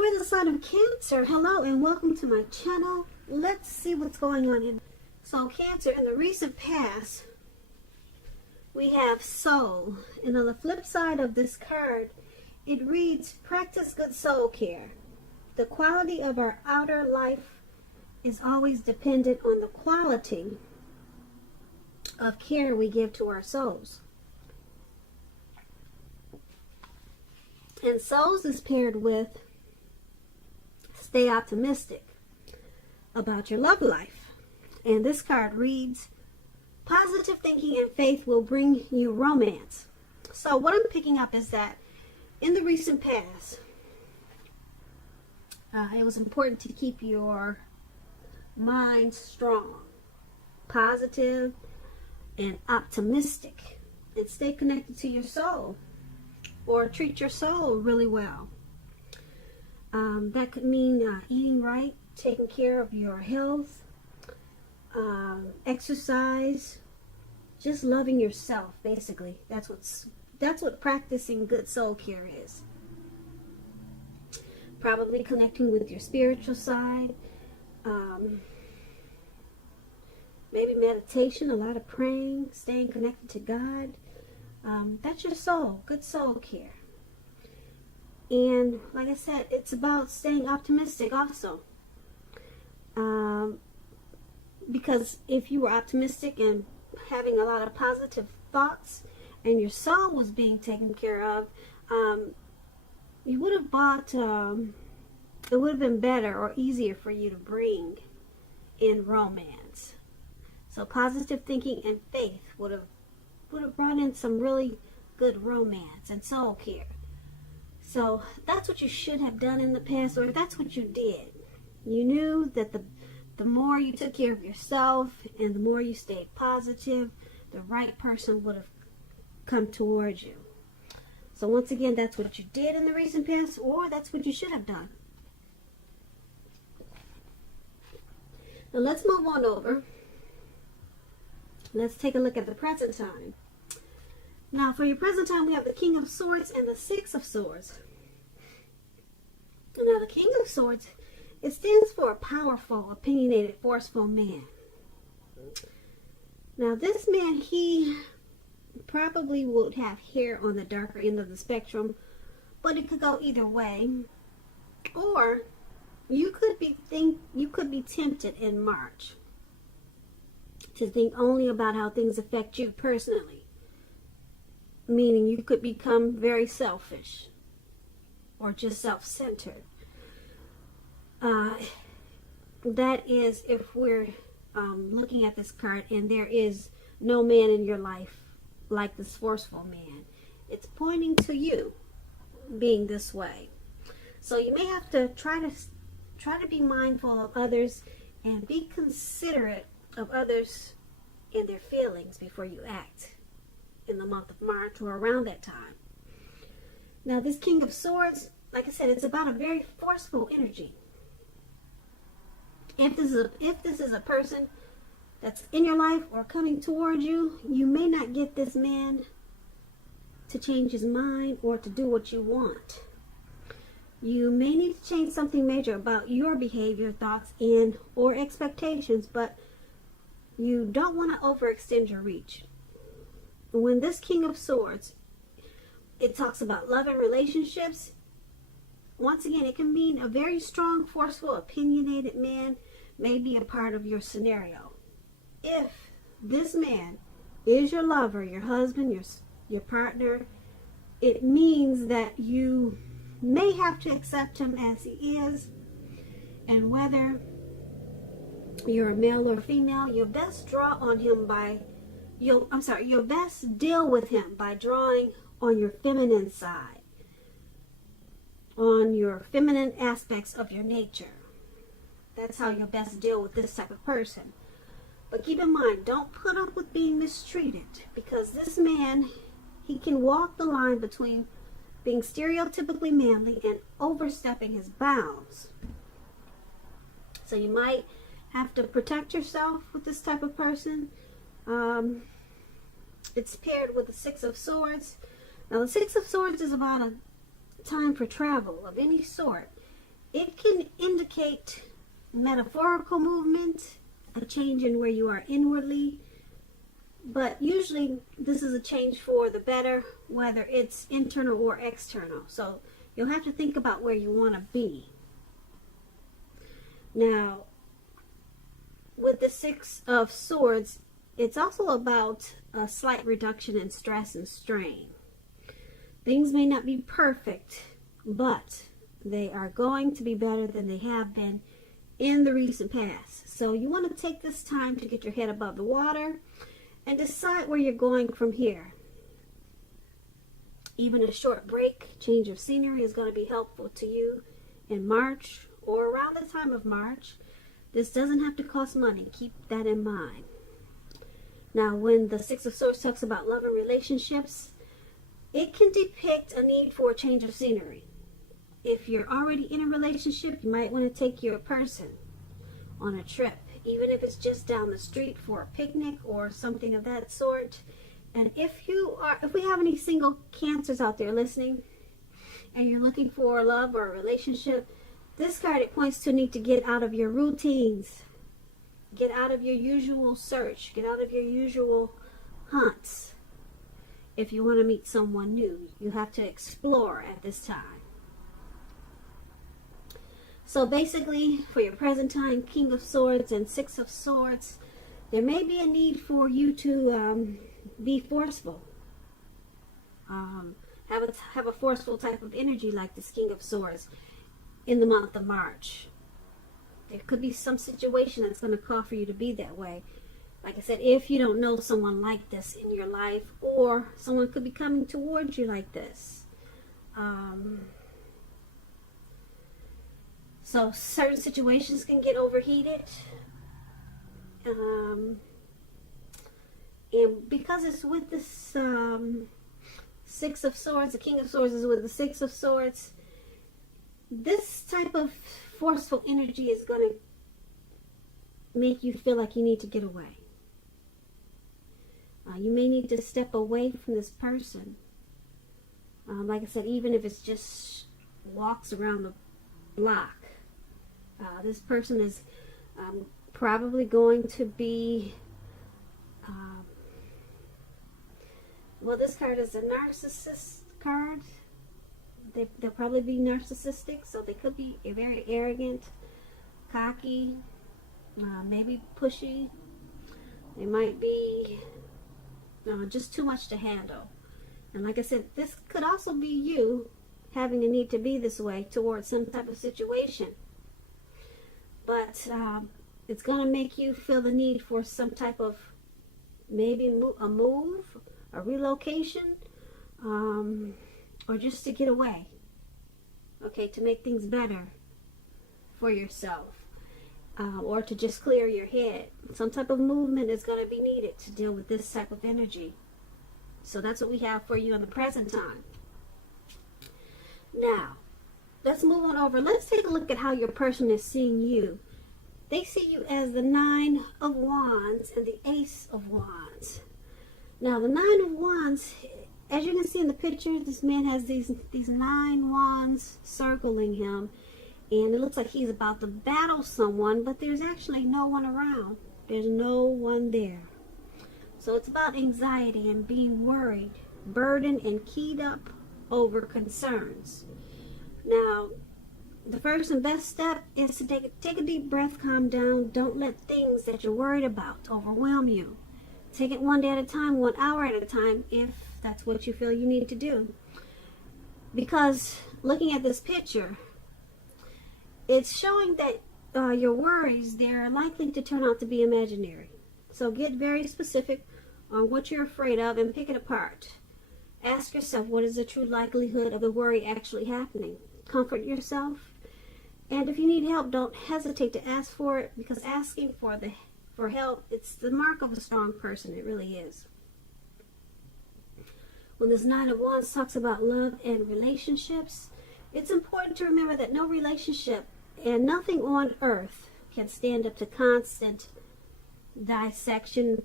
For the sign of Cancer, hello and welcome to my channel. Let's see what's going on here. So Cancer, in the recent past, we have soul. And on the flip side of this card, it reads, practice good soul care. The quality of our outer life is always dependent on the quality of care we give to our souls. And souls is paired with stay optimistic about your love life. And this card reads, positive thinking and faith will bring you romance. So what I'm picking up is that in the recent past, it was important to keep your mind strong, positive, and optimistic, and stay connected to your soul, or treat your soul really well. That could mean eating right, taking care of your health, exercise, just loving yourself. Basically, that's what practicing good soul care is. Probably connecting with your spiritual side, maybe meditation, a lot of praying, staying connected to God. That's your soul, good soul care. And like I said, it's about staying optimistic also. Because if you were optimistic and having a lot of positive thoughts and your soul was being taken care of, you would have bought, it would have been better or easier for you to bring in romance. So positive thinking and faith would have brought in some really good romance and soul care. So that's what you should have done in the past, or that's what you did. You knew that the more you took care of yourself and the more you stayed positive, the right person would have come towards you. So once again, that's what you did in the recent past, or that's what you should have done. Now let's move on over. Let's take a look at the present time. Now, for your present time, we have the King of Swords and the Six of Swords. Now, the King of Swords, it stands for a powerful, opinionated, forceful man. Now, this man, he probably would have hair on the darker end of the spectrum, but it could go either way. Or you could be tempted in March to think only about how things affect you personally. Meaning you could become very selfish or just self-centered. That is if we're looking at this card and there is no man in your life like this forceful man. It's pointing to you being this way. So you may have to try to be mindful of others and be considerate of others and their feelings before you act in the month of March or around that time. Now this King of Swords, like I said, it's about a very forceful energy. If this is a person that's in your life or coming towards you, you may not get this man to change his mind or to do what you want. You may need to change something major about your behavior, thoughts, and or expectations, but you don't want to overextend your reach. When this King of Swords, it talks about love and relationships. Once again, it can mean a very strong, forceful, opinionated man may be a part of your scenario. If this man is your lover, your husband, your partner, it means that you may have to accept him as he is, and whether you're a male or female, you'll best draw on him you'll best deal with him by drawing on your feminine side, on your feminine aspects of your nature. That's how you'll best deal with this type of person. But keep in mind, don't put up with being mistreated, because this man, he can walk the line between being stereotypically manly and overstepping his bounds. So you might have to protect yourself with this type of person. It's paired with the Six of Swords. Now the Six of Swords is about a time for travel of any sort. It can indicate metaphorical movement, a change in where you are inwardly, but usually this is a change for the better, whether it's internal or external. So you'll have to think about where you want to be. Now, with the Six of Swords, it's also about a slight reduction in stress and strain. Things may not be perfect, but they are going to be better than they have been in the recent past. So you want to take this time to get your head above the water and decide where you're going from here. Even a short break, change of scenery is going to be helpful to you in March or around the time of March. This doesn't have to cost money. Keep that in mind. Now, when the Six of Swords talks about love and relationships, it can depict a need for a change of scenery. If you're already in a relationship, you might want to take your person on a trip, even if it's just down the street for a picnic or something of that sort. And if we have any single Cancers out there listening, and you're looking for love or a relationship, this card, it points to a need to get out of your routines, get out of your usual search, get out of your usual hunts. If you want to meet someone new, you have to explore at this time. So basically, for your present time, King of Swords and Six of Swords, there may be a need for you to be forceful. Have a forceful type of energy like this King of Swords in the month of March. There could be some situation that's going to call for you to be that way. Like I said, if you don't know someone like this in your life, or someone could be coming towards you like this. So certain situations can get overheated. And because it's with this Six of Swords, the King of Swords is with the Six of Swords, this type of forceful energy is going to make you feel like you need to get away. You may need to step away from this person. Like I said, even if it's just walks around the block. This person is probably going to be, well, this card is a narcissist card. They'll probably be narcissistic, so they could be very arrogant, cocky, maybe pushy. They might be just too much to handle. And like I said, this could also be you having a need to be this way towards some type of situation. But it's going to make you feel the need for some type of maybe a move, a relocation, or just to get away. Okay, to make things better for yourself. Or to just clear your head. Some type of movement is going to be needed to deal with this type of energy. So that's what we have for you in the present time. Now, let's move on over. Let's take a look at how your person is seeing you. They see you as the Nine of Wands and the Ace of Wands. Now, the Nine of Wands, as you can see in the picture, this man has these 9 wands circling him. And it looks like he's about to battle someone, but there's actually no one around. There's no one there. So it's about anxiety and being worried, burdened, and keyed up over concerns. Now, the first and best step is to take a deep breath, calm down. Don't let things that you're worried about overwhelm you. Take it one day at a time, 1 hour at a time, if that's what you feel you need to do. Because looking at this picture, it's showing that your worries, they're likely to turn out to be imaginary. So get very specific on what you're afraid of and pick it apart. Ask yourself, what is the true likelihood of the worry actually happening? Comfort yourself. And if you need help, don't hesitate to ask for it, because asking for help, it's the mark of a strong person. It really is. When this Nine of Wands talks about love and relationships, it's important to remember that no relationship and nothing on earth can stand up to constant dissection,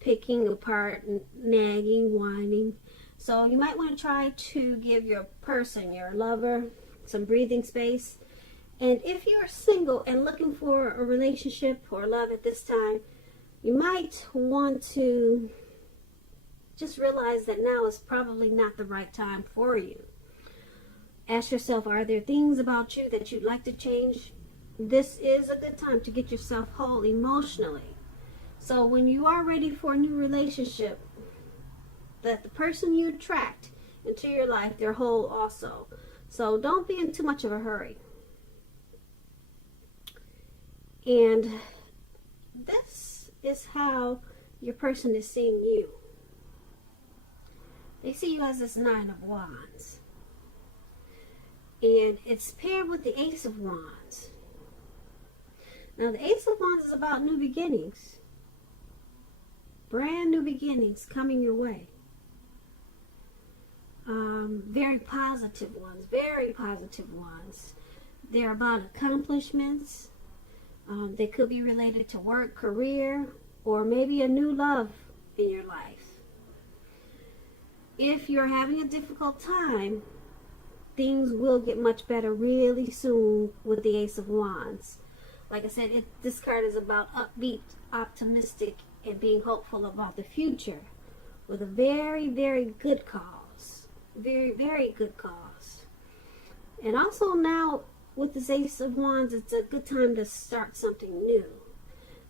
picking apart, nagging, whining. So you might want to try to give your person, your lover, some breathing space And if you're single and looking for a relationship or love at this time, you might want to just realize that now is probably not the right time for you. Ask yourself, are there things about you that you'd like to change? This is a good time to get yourself whole emotionally. So when you are ready for a new relationship, that the person you attract into your life, they're whole also. So don't be in too much of a hurry. And this is how your person is seeing you. They see you as this Nine of Wands. And it's paired with the Ace of Wands. Now the Ace of Wands is about new beginnings. Brand new beginnings coming your way. Very positive ones. Very positive ones. They're about accomplishments. They could be related to work, career, or maybe a new love in your life. If you're having a difficult time, things will get much better really soon with the Ace of Wands. Like I said, this card is about upbeat, optimistic, and being hopeful about the future with a very, very good cause. Very, very good cause. And also now with this Ace of Wands, it's a good time to start something new.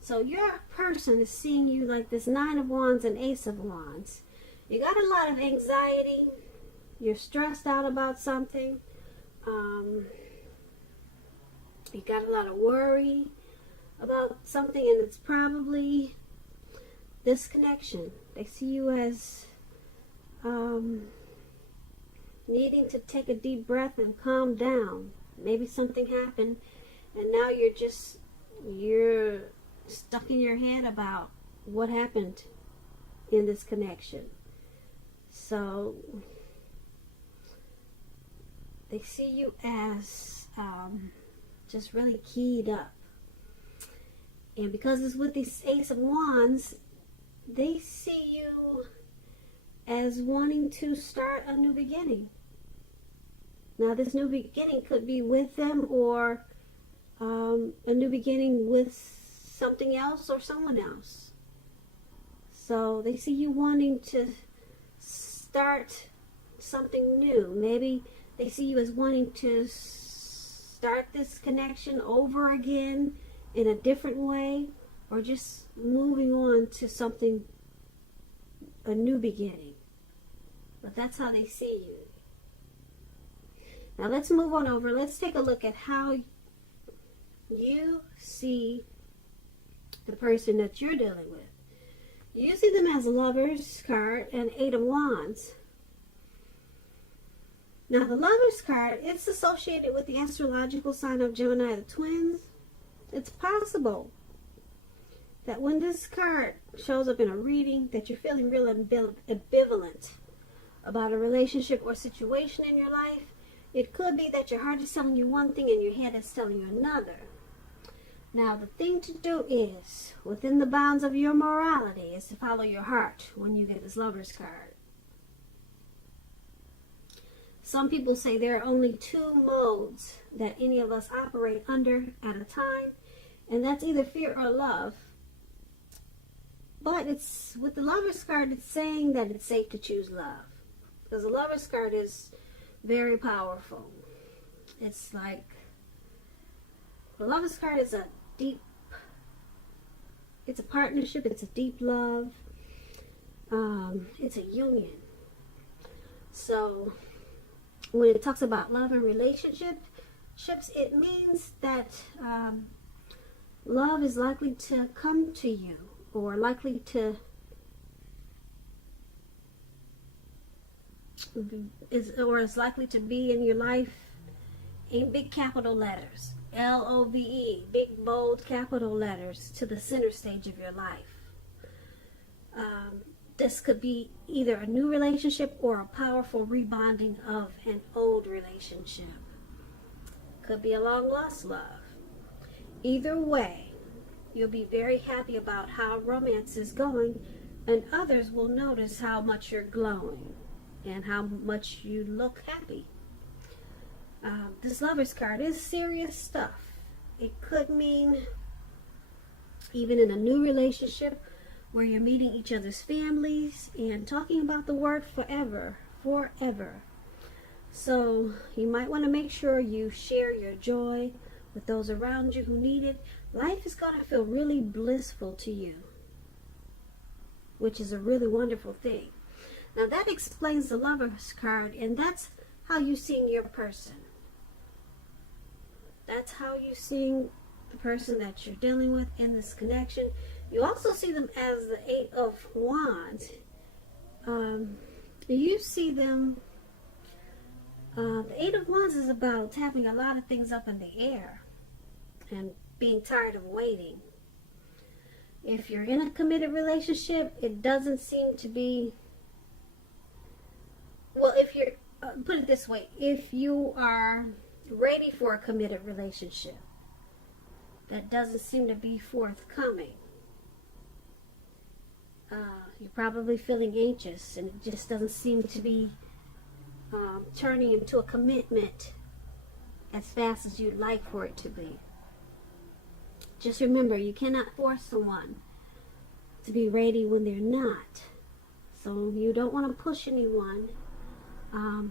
So your person is seeing you like this Nine of Wands and Ace of Wands. You got a lot of anxiety. You're stressed out about something. You got a lot of worry about something, and it's probably this connection. They see you as needing to take a deep breath and calm down. Maybe something happened, and now you're stuck in your head about what happened in this connection. So they see you as just really keyed up. And because it's with this Ace of Wands, they see you as wanting to start a new beginning. Now this new beginning could be with them, or a new beginning with something else or someone else. So they see you wanting to start something new. Maybe they see you as wanting to start this connection over again in a different way, or just moving on to something, a new beginning. But that's how they see you. Now let's move on over. Let's take a look at how you see the person that you're dealing with. You see them as a Lover's card and Eight of Wands. Now the Lover's card, it's associated with the astrological sign of Gemini, the twins. It's possible that when this card shows up in a reading that you're feeling real ambivalent about a relationship or situation in your life. It could be that your heart is telling you one thing and your head is telling you another. Now, the thing to do is, within the bounds of your morality, is to follow your heart when you get this Lover's card. Some people say there are only two modes that any of us operate under at a time, and that's either fear or love. But it's with the Lover's card, it's saying that it's safe to choose love. Because the Lover's card is very powerful. It's like, the Lover's card is a deep, it's a partnership, it's a deep love, it's a union. So when it talks about love and relationships, it means that love is likely to come to you, or likely to is likely to be in your life in big capital letters, L-O-V-E, big bold capital letters, to the center stage of your life. This could be either a new relationship or a powerful rebonding of an old relationship. Could be a long lost love. Either way, you'll be very happy about how romance is going, and others will notice how much you're glowing and how much you look happy. This this Lovers card is serious stuff. It could mean even in a new relationship where you're meeting each other's families and talking about the word forever, forever. So you might want to make sure you share your joy with those around you who need it. Life is going to feel really blissful to you, which is a really wonderful thing. Now that explains the Lovers card, and that's how you see your person. That's how you see the person that you're dealing with in this connection. You also see them as the Eight of Wands. You see them, the Eight of Wands is about having a lot of things up in the air and being tired of waiting. If you're in a committed relationship, it doesn't seem to be, well, if you're, put it this way, if you are ready for a committed relationship, that doesn't seem to be forthcoming. You're probably feeling anxious, and it just doesn't seem to be turning into a commitment as fast as you'd like for it to be. Just remember, you cannot force someone to be ready when they're not. So you don't want to push anyone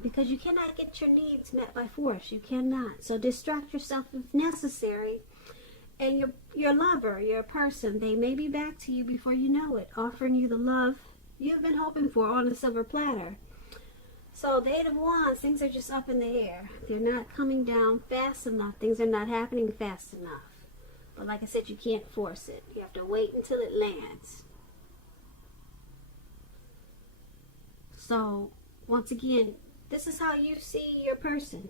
because you cannot get your needs met by force. You cannot. So distract yourself if necessary. And your lover, your person, they may be back to you before you know it, offering you the love you've been hoping for on a silver platter. So the Eight of Wands, things are just up in the air. They're not coming down fast enough. Things are not happening fast enough. But like I said, you can't force it. You have to wait until it lands. So, once again, this is how you see your person.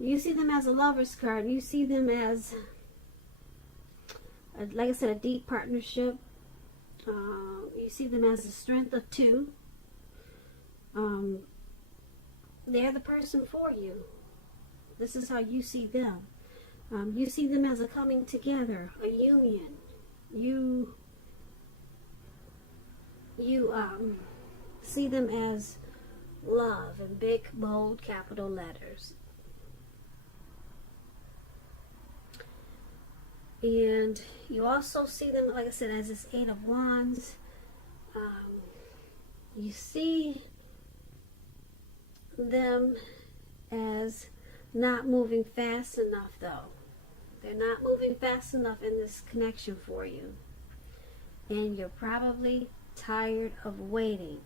You see them as a Lover's card. You see them as, like I said, a deep partnership. You see them as the strength of two. They're the person for you. This is how you see them. You see them as a coming together, a union. You see them as love in big, bold, capital letters. And you also see them, like I said, as this Eight of Wands. You see them as not moving fast enough, though. They're not moving fast enough in this connection for you. And you're probably tired of waiting.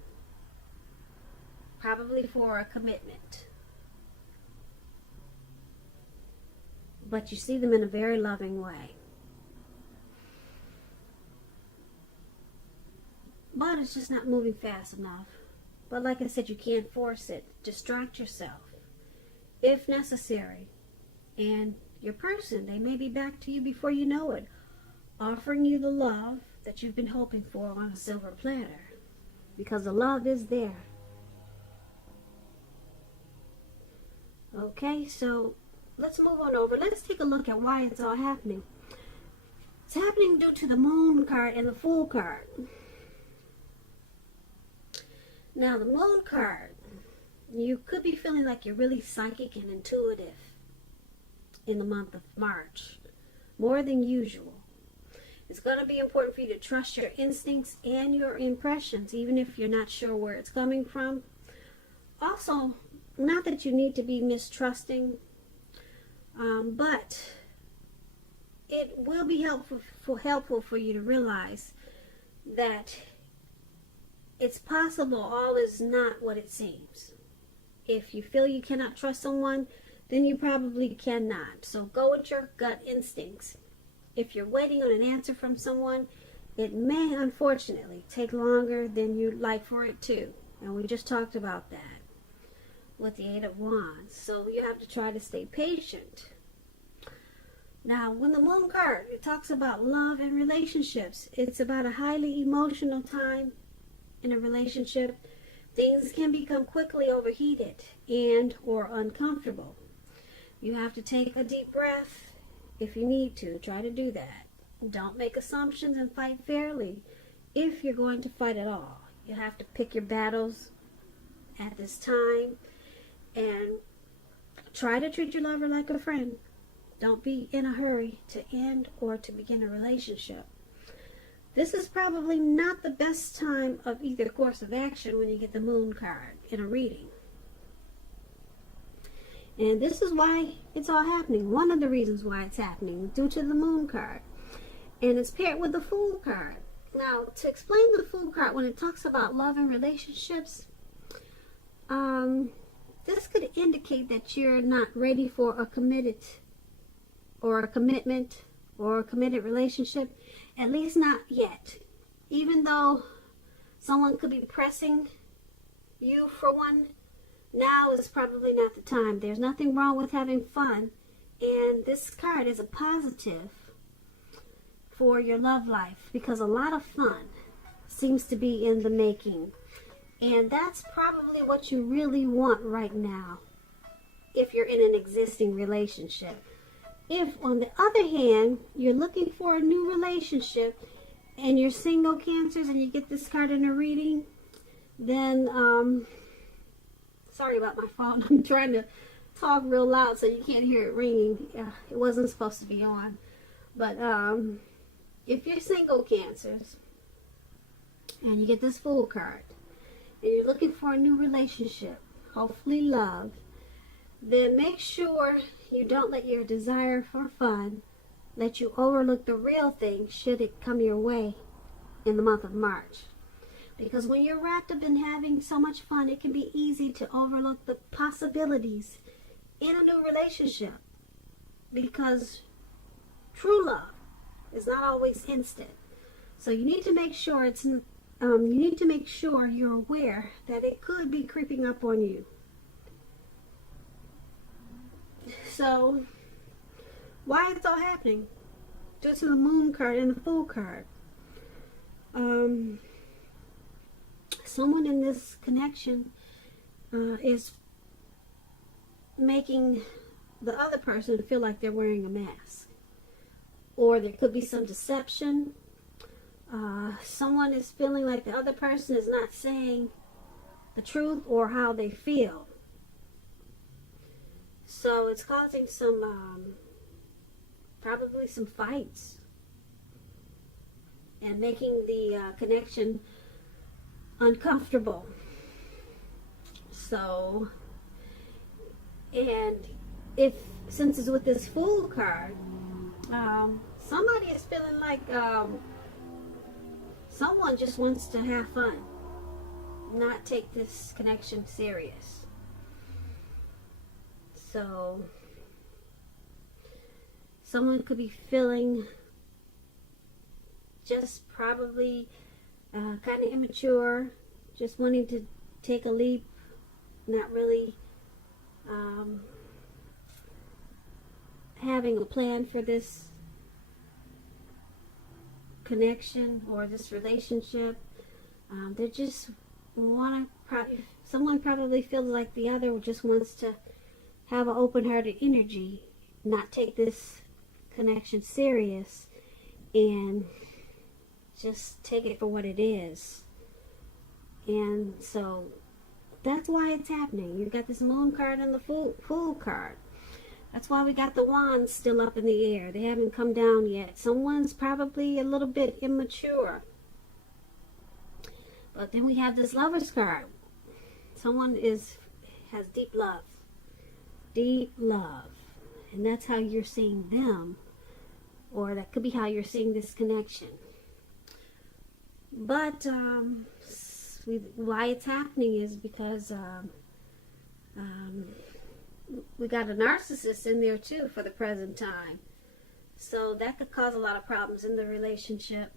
Probably for a commitment. But you see them in a very loving way. But it's just not moving fast enough. But like I said, you can't force it. Distract yourself if necessary. And your person, they may be back to you before you know it, offering you the love that you've been hoping for on a silver platter. Because the love is there. Okay, so let's move on over. Let's take a look at why it's all happening. It's happening due to the Moon card and the Fool card. Now, the Moon card, you could be feeling like you're really psychic and intuitive in the month of March, more than usual. It's going to be important for you to trust your instincts and your impressions, even if you're not sure where it's coming from. Also, not that you need to be mistrusting, but it will be helpful for you to realize that it's possible all is not what it seems. If you feel you cannot trust someone, then you probably cannot. So go with your gut instincts. If you're waiting on an answer from someone, it may unfortunately take longer than you'd like for it to. And we just talked about that with the Eight of Wands. So you have to try to stay patient. Now, when the Moon card, it talks about love and relationships. It's about a highly emotional time in a relationship. Things can become quickly overheated and or uncomfortable. You have to take a deep breath if you need to. Try to do that. Don't make assumptions and fight fairly if you're going to fight at all. You have to pick your battles at this time and Try to treat your lover like a friend. Don't be in a hurry to end or to begin a relationship. This is probably not the best time of either course of action when you get the moon card in a reading. And this is why it's all happening. One of the reasons why it's happening, due to the moon card. And it's paired with the Fool card. Now, to explain the Fool card, when it talks about love and relationships, this could indicate that you're not ready for a committed or a commitment or a committed relationship, at least not yet. Even though someone could be pressing you for one, now is probably not the time. There's nothing wrong with having fun, and this card is a positive for your love life because a lot of fun seems to be in the making, and that's probably what you really want right now if you're in an existing relationship. If, on the other hand, you're looking for a new relationship and you're single, Cancers, and you get this card in a reading, then, sorry about my phone. I'm trying to talk real loud so you can't hear it ringing. It wasn't supposed to be on. But if you're single, Cancers, and you get this Fool card, and you're looking for a new relationship, hopefully love, then make sure you don't let your desire for fun let you overlook the real thing should it come your way in the month of March. Because when you're wrapped up in having so much fun, it can be easy to overlook the possibilities in a new relationship. Because true love is not always instant. So you need to make sure you're aware that it could be creeping up on you. So, why it's all happening? Due to the Moon card and the Fool card. Someone in this connection is making the other person feel like they're wearing a mask. Or there could be some deception. Someone is feeling like the other person is not saying the truth or how they feel. So it's causing some, probably some fights and making the connection uncomfortable. So, and since it's with this Fool card, somebody is feeling like someone just wants to have fun, not take this connection serious. So, someone could be feeling just probably kind of immature, just wanting to take a leap, not really having a plan for this connection or this relationship. They just want to, someone probably feels like the other just wants to have an open-hearted energy, not take this connection serious, and just take it for what it is. And so that's why it's happening. You've got this Moon card and the Fool card. That's why we got the Wands still up in the air. They haven't come down yet. Someone's probably a little bit immature. But then we have this Lovers card. Someone has deep love. Deep love. And that's how you're seeing them. Or that could be how you're seeing this connection. But why it's happening is because we got a narcissist in there too for the present time. So that could cause a lot of problems in the relationship.